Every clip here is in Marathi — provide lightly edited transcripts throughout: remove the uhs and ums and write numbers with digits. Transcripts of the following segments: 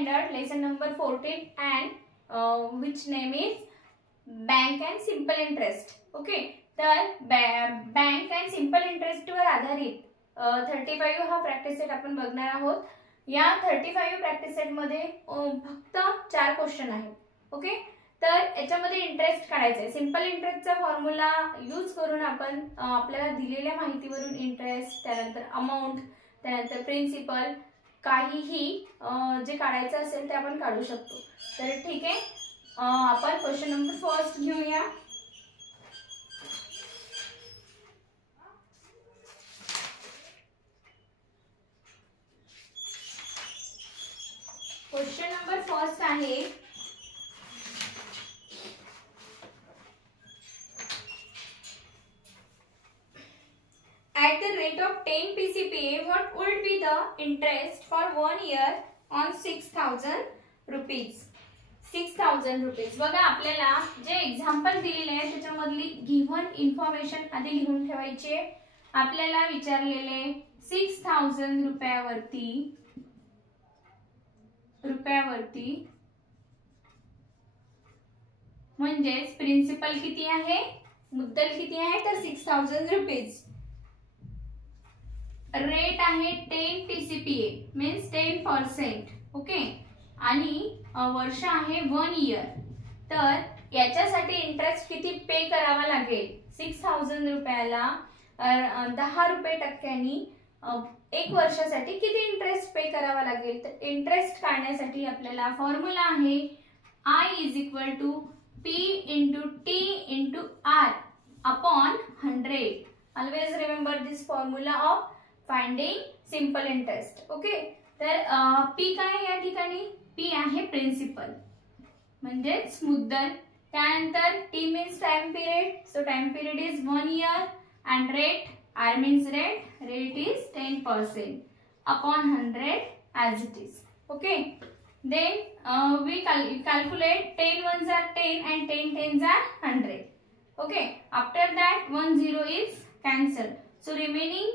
standard, lesson number 14, and which name is bank and simple interest. Okay, तर bank and simple interest वर आधारित 35 हा प्रॅक्टिस सेट आपण बघणार आहोत. या 35 प्रॅक्टिस सेट मध्ये फक्त 4 क्वेश्चन आहेत. ओके, तर याच्यामध्ये इंटरेस्ट काढायचा आहे. सिंपल इंटरेस्टचा फॉर्म्युला यूज करून आपण आपल्याला दिलेल्या माहितीवरून इंटरेस्ट, त्यानंतर अमाउंट, त्यानंतर प्रिन्सिपल, काहीही जे काढायचं असेल ते आपण काढू शकतो. तर ठीक आहे, आपण क्वेश्चन नंबर फर्स्ट घेऊया. क्वेश्चन नंबर फर्स्ट आहे, at the rate of 10 PCPA what would be the interest for 1 year on 6,000 rupees. 6,000 rupees. बघा, आपल्याला जे एक्झाम्पल दिलेले आहे त्याच्यामधली गिव्हन इन्फॉर्मेशन आधी लिहून ठेवायची आहे. आपल्याला विचारलेले 6,000 रुपयावरती म्हणजेच प्रिन्सिपल किती आहे, मुद्दल किती आहे, तर 6,000 रुपीज. रेट आहे 10 PCPA मीन्स 10%. ओके, आणि वर्ष आहे 1 इयर. तर याच्यासाठी इंटरेस्ट किती पे करावा लागेल? 6,000 रुपयाला 10 रुपये टक्क्यांनी 1 वर्षासाठी किती इंटरेस्ट पे करावा लागेल? तर इंटरेस्ट काढण्यासाठी आपल्याला फॉर्म्युला आहे I = P × T × R upon 100. Always remember this formula of finding simple interest. Okay, तर P काय या ठिकाणी? P आहे प्रिन्सिपल म्हणजेच मुद्दल. त्यानंतर T means time period, so time period is 1 year, and rate, R means rate is 10% upon 100 as it is. Okay, then we calculate 10 ones are 10 and 10 tens are 100. Okay, after that 1 0 is cancelled, so remaining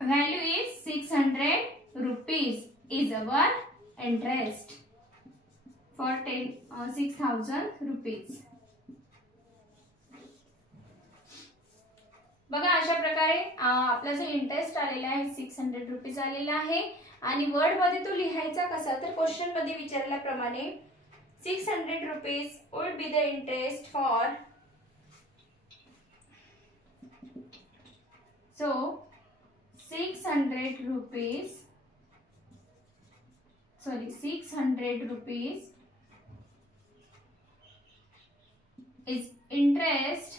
value is 600 rupees is our interest for 6,000 rupees. बघा, अशा प्रकारे आपला जो इंटरेस्ट आलेला आहे 600 रुपीज आलेला आहे. आणि वर्ड मध्ये तो लिहायचा कसा? तर क्वेश्चन मध्ये विचारल्याप्रमाणे 600 rupees would be the interest for, so 600 rupees is interest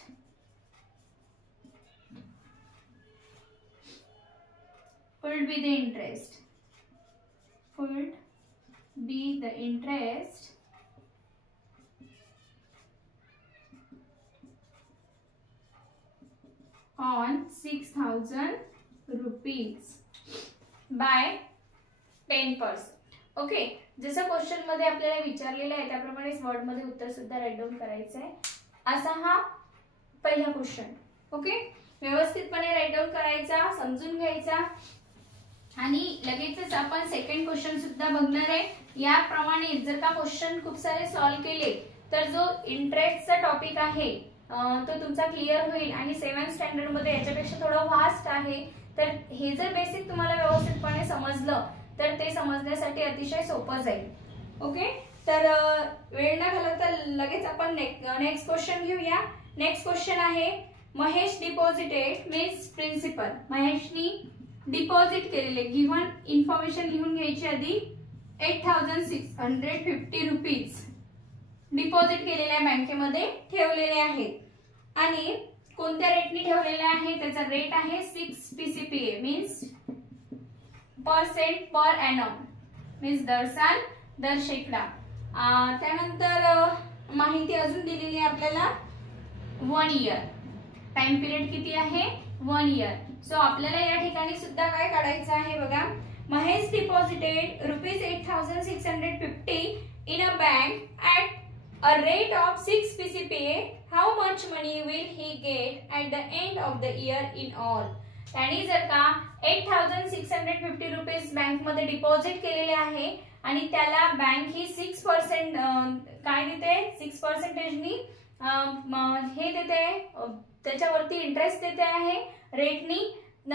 could be the interest on 6,000 rupees by 10%. Okay, जसं क्वेश्चन मध्ये आपल्याला विचारलेलं आहे त्याप्रमाणेच वर्ड मध्ये उत्तर सुद्धा राईट डाऊन करायचं आहे. असा हा पहिला क्वेश्चन. ओके, व्यवस्थितपणे राईट डाऊन करायचा, समजून घ्यायचा, आणि लगेचच आपण सेकंड क्वेश्चन सुद्धा बघणार आहे. याप्रमाणे जर का क्वेश्चन खूप सारे सॉल्व्ह केले तर जो इंटरेस्टचा टॉपिक आहे तो तुमचा क्लिअर होईल. आणि 7th स्टँडर्ड मध्ये याच्यापेक्षा थोडं व्हास्ट आहे. तर हे जर बेसिक तुम्हाला व्यवस्थितपणे समजलं तर ते समजण्यासाठी अतिशय सोपं जाईल. ओके, तर वेळ न घालवता लगेच आपण नेक्स्ट क्वेश्चन घेऊया. नेक्स्ट क्वेश्चन आहे, महेश डिपॉझिटेड मीन्स प्रिन्सिपल. महेशनी डिपॉझिट केलेले, गिव्हन इन्फॉर्मेशन लिहून घ्यायची आधी. 8,650 रुपीज डिपॉझिट केलेल्या बँकेमध्ये ठेवलेले आहेत. आणि कोणत्या रेटनी ठेवलेले आहे? त्याचा रेट आहे 6 PCPA means % per annum means दर साल, दर शेकडा. त्यानंतर माहिती अजून दिलेली आहे आपल्याला 1 इयर. टाइम पिरियड किती आहे? 1 इयर. सो आपल्याला या ठिकाणी सुद्धा काय काढायचं आहे बघा. Mahesh deposited ₹8,650 in a bank at a rate of 6 PCPA. How much money will he get at the end of the year in all? आणि जर का 8,650 रुपीज बँक मध्ये डिपॉझिट केलेले आहे आणि त्याला बँक ही 6% काय देते, 6%नी हे देते, त्याच्यावरती इंटरेस्ट देते आहे रेटनी,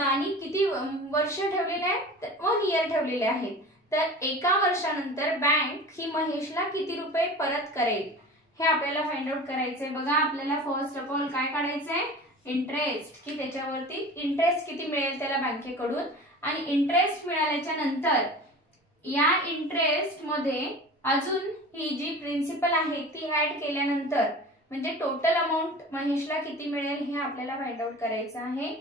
आणि किती वर्ष ठेवलेले आहेत, 1 इयर ठेवलेले आहेत. तर एका वर्षानंतर बँक ही महेशला किती रुपये परत करेल हे आपल्याला फाइंड आउट करायचंय. बघा आपल्याला फर्स्ट ऑफ ऑल काय काढायचंय, इंटरेस्ट, की त्याच्यावरती इंटरेस्ट किती मिळेल त्याला बँकेकडून, आणि इंटरेस्ट मिळाल्याच्या नंतर या इंटरेस्ट मध्ये अजून ही जी प्रिन्सिपल आहे ती ऍड केल्यानंतर म्हणजे टोटल अमाउंट महेशला किती मिळेल हे आपल्याला फाइंड आउट करायचं आहे.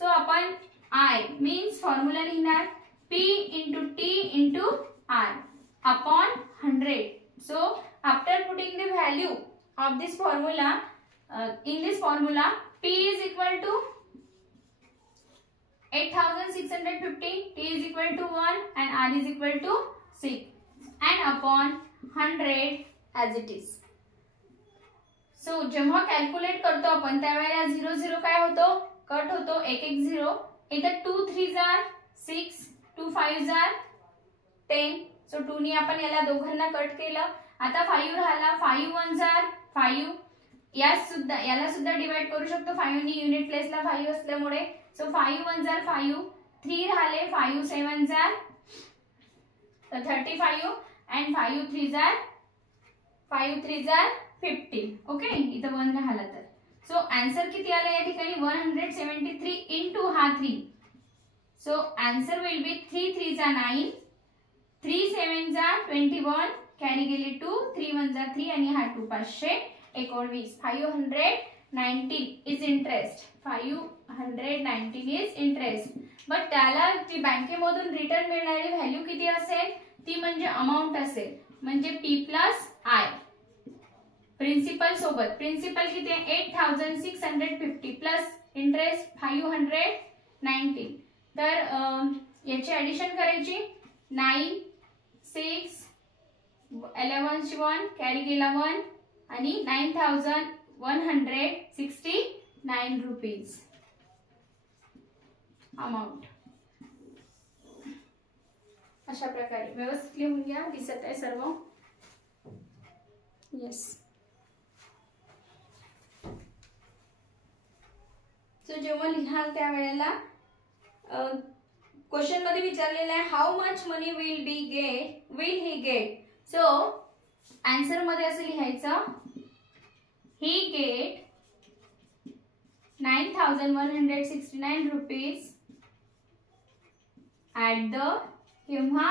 सो आपण आय मीन्स फॉर्म्युला लिहिणार P into T into R upon 100. So after putting the value of this formula, in this formula P is equal to 8650, T is equal to 1 and R is equal to 6 and upon 100 as it is. So जेव्हा कॅल्क्युलेट करतो आपण त्यावेळेला 0 0 काय होतो, कट होतो, 1 1 0. इथे 2 3 are 6, 2 5 are 10. सो 2 नी आपण याला दोघांना कट केलं. आता 5 राहिला, 5 1 are 5. याला सुद्धा डिवाइड करू शकतो 5 नी, युनिट प्लेसला 5 असल्यामुळे. सो 5 1 are 5, 3 राहिले, 5 7 are 35 and 5 3 are 50. ओके, इथं 1 राहिला तर. सो आन्सर किती आला या ठिकाणी, 173 इंटू हा 3. So answer will be 3 3s are 9, 3 7s are 21, carry गेले 2, 3 1s are 3 आणि हा 2 519. 519 is interest, 519 is interest. But त्याला जी बँकेमधून रिटर्न मिळणारी व्हॅल्यू किती असेल, ती म्हणजे अमाउंट असेल, म्हणजे P प्लस आय प्रिन्सिपल सोबत. प्रिन्सिपल किती आहे, 8650 प्लस इंटरेस्ट 519. तर याची ऍडिशन करायची, 9 6 11 1 कॅरी गेला 1 आणि 9169 रुपीज अमाउंट. अशा प्रकारे व्यवस्थित लिहून घ्या, दिसत आहे सर्व. येस. सो जेव्हा लिहाल त्यावेळेला क्वेश्चन मध्ये विचारलेला आहे, how much money will he get. So answer मध्ये असं लिहायचं, he get 9169 rupees at the किंवा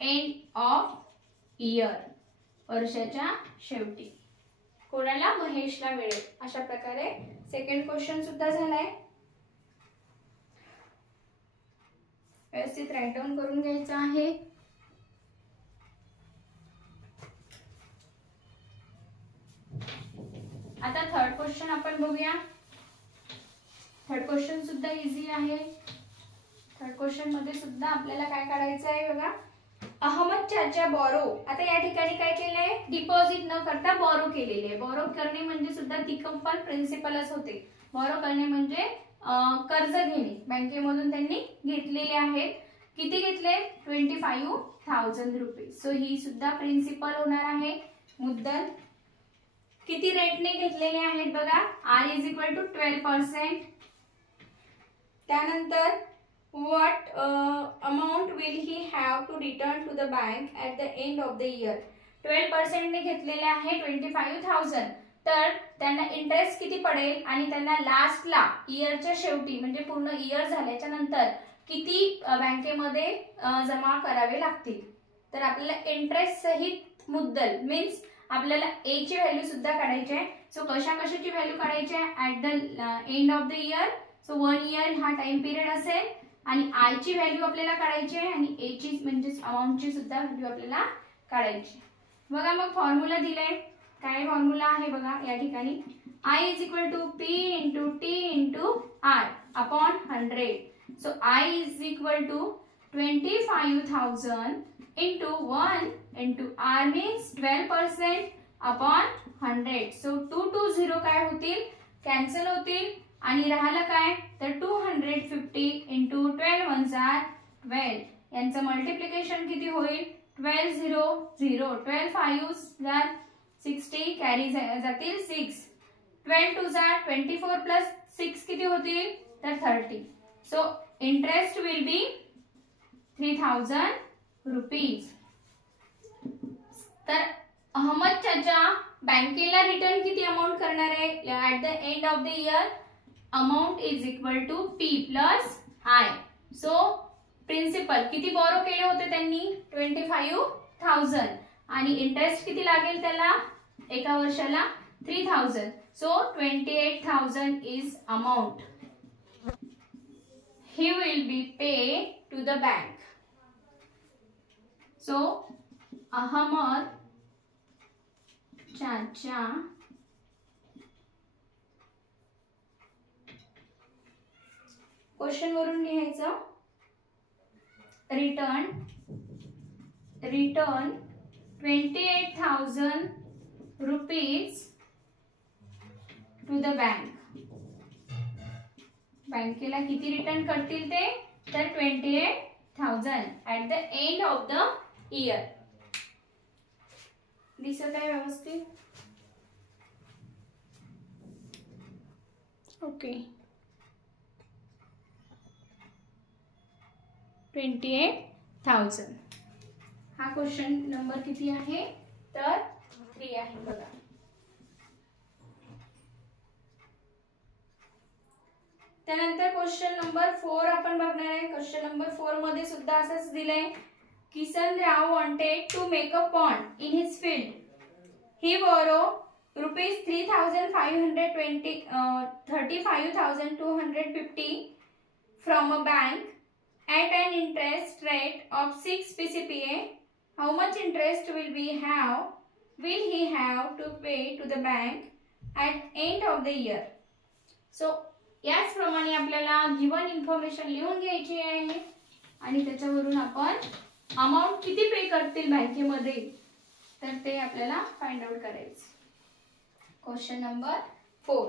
एंड ऑफ इयर, वर्षाच्या शेवटी. कोणाला, महेशला मिळेल. अशा प्रकारे सेकंड क्वेश्चन सुद्धा झालाय. व्यवस्थित राईट डाऊन करून घ्यायचं आहे. आता थर्ड क्वेश्चन आपण बघूया. थर्ड क्वेश्चन सुद्धा इझी आहे. थर्ड क्वेश्चन मध्ये सुद्धा आपल्याला काय काढायचं आहे बघा, अहमद चाचा बोरो. आता या ठिकाणी काय केलंय, डिपॉझिट न करता बोरो केलेले आहे. बोरो करणे म्हणजे सुद्धा ती पण प्रिन्सिपलच होते. बोरो करणे म्हणजे कर्ज घेणे, बँकेमधून त्यांनी घेतलेले आहेत. किती घेतले, 25,000 रुपीज. सो ही सुद्धा प्रिन्सिपल होणार आहे, मुद्दल. किती रेटने घेतलेले आहेत बघा, R इज इक्वल टू 12%. त्यानंतर what amount will he have to return to the bank at the end of the year. 12% ने घेतलेले आहे 25,000. तर त्यांना इंटरेस्ट किती पडेल आणि त्यांना लास्टला इयरच्या शेवटी म्हणजे पूर्ण इयर झाल्याच्या नंतर किती बँकेमध्ये जमा करावे लागतील. तर आपल्याला इंटरेस्ट सहित मुद्दल मीन्स आपल्याला ए ची व्हॅल्यू सुद्धा काढायची आहे. सो कशाची व्हॅल्यू काढायची आहे, at the end of the year. So 1 year हा टाइम पिरियड असेल आणि आय ची व्हॅल्यू आपल्याला काढायची आहे आणि ए ची म्हणजे अमाउंटची सुद्धा व्हॅल्यू आपल्याला काढायची. बघा मग फॉर्म्युला दिलाय, काय फॉर्म्युला आहे बघा या ठिकाणी, I is equal to P into T into R upon 100. So I is equal to 25,000 into 1 into R means 12% upon 100. So 2 2 0 काय होतील, कॅन्सल होतील आणि राहिलं काय तर 250 इंटू 12 1 12. यांचं मल्टिप्लिकेशन किती होईल, 12 0 0, 12 5s जार 60, कॅरी जातील 6, 12 2 जार 24 प्लस 6 किती होतील तर 30. So interest will be 3000 rupees. तर अहमद चाचा बँकेला रिटर्न किती अमाउंट करणार आहे at the end of the year. Amount is equal to P plus I. So principal किती बॉरो केले होते त्यांनी 25,000 आणि इंटरेस्ट किती लागेल त्याला एका वर्षाला 3000. So 28,000 is amount he will be pay to the bank. So Ahmad चाचा क्वेश्चन वरून लिहायचं return 28,000 rupees to the bank. बँकेला किती रिटर्न करतील ते तर 28,000 at the end of the year. दिसत आहे व्यवस्थित ओके. 28,000 हा क्वेश्चन नंबर किती आहे तर 3 आहे बघा. त्यानंतर क्वेश्चन नंबर 4 आपण बघणार आहे. क्वेश्चन नंबर 4 मध्ये सुद्धा असंच दिलंय. किसन राव wanted to make a pond in his field. He borrowed rupees 35,250 from a bank at an interest rate of 6 PCPA. How much interest will he have to pay to the bank at end of the year? So याचप्रमाणे आपल्याला गिवन इन्फॉर्मेशन लिहून घ्यायची आहे आणि त्याच्यावरून आपण अमाउंट किती पे करतील बँकेमध्ये तर ते आपल्याला फाइंड आउट करायचं. Question number 4.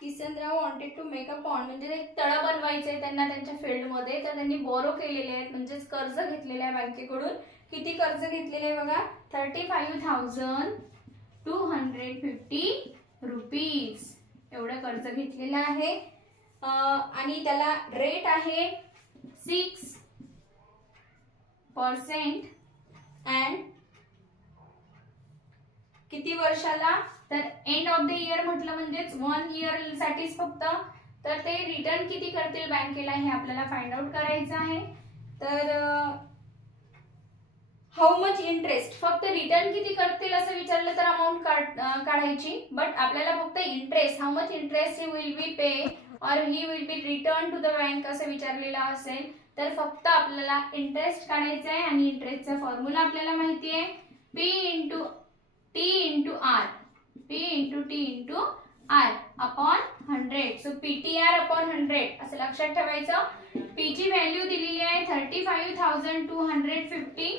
Kisanrao wanted to make a pond म्हणजे एक तळं बनवायचंय त्यांना त्यांच्या फील्डमध्ये. तर त्यांनी बोरो केलेले आहेत म्हणजेच कर्ज घेतलेले आहे बँकेकडून. किती कर्ज घेतलेले आहे बघा 35,250 रुपीज एवढं कर्ज घेतलेलं आहे आणि त्याला रेट आहे 6% अँड किती वर्षाला तर एंड ऑफ द इयर म्हटलं म्हणजेच 1 इयर साठीच फक्त. तर ते रिटर्न किती करतील बँकेला हे आपल्याला फाइंड आउट करायचं आहे. तर हाऊ मच इंटरेस्ट फक्त रिटर्न किती करतील असं विचारलं तर अमाउंट काढायची. बट आपल्याला फक्त interest how much interest he will be pay or he will be return to the bank असं विचारलेलं असेल तर फक्त आपल्याला इंटरेस्ट काढायचं आहे आणि इंटरेस्टचा फॉर्म्युला आपल्याला माहिती आहे P into T into R upon 100. So PTR upon 100 असं लक्षात ठेवायचं. P ची व्हॅल्यू दिलेली आहे 35,250,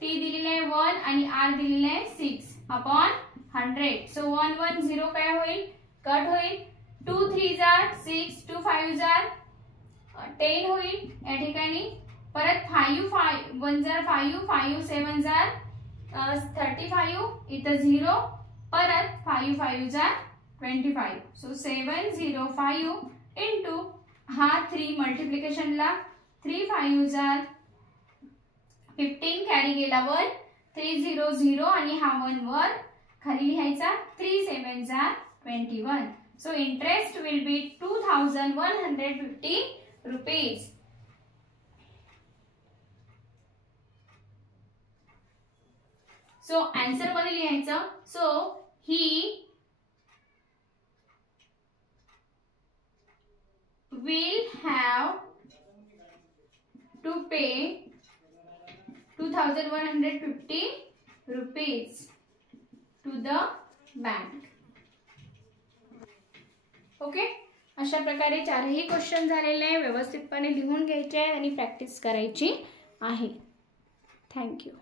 T दिलेली आहे 1 आणि R दिलेली आहे 6 अपॉन 100. सो 1 1 0 काय होईल कट होईल. 2 3 जार 6, 2 5 जार 10 होईल या ठिकाणी. परत 5 1 जार 5, 5 7 जार 35 इथं 0 परत 5 5 जार 25. सो 705 इंटू हा 3 मल्टिप्लिकेशनला 3 5 जार 15 कॅरी गेला 1 3 0 0 आणि हा 1 वर खाली लिहायचा 3 7 जार 21. So interest will be 2,150 rupees. So answer मध्ये लिहायचं. So he will have to pay 2,150 rupees to the bank. Okay. अशा प्रकारे 4ही क्वेश्चन झालेले आहे. व्यवस्थितपणे लिहून घ्यायचे आहे आणि प्रॅक्टिस करायची आहे. थँक्यू.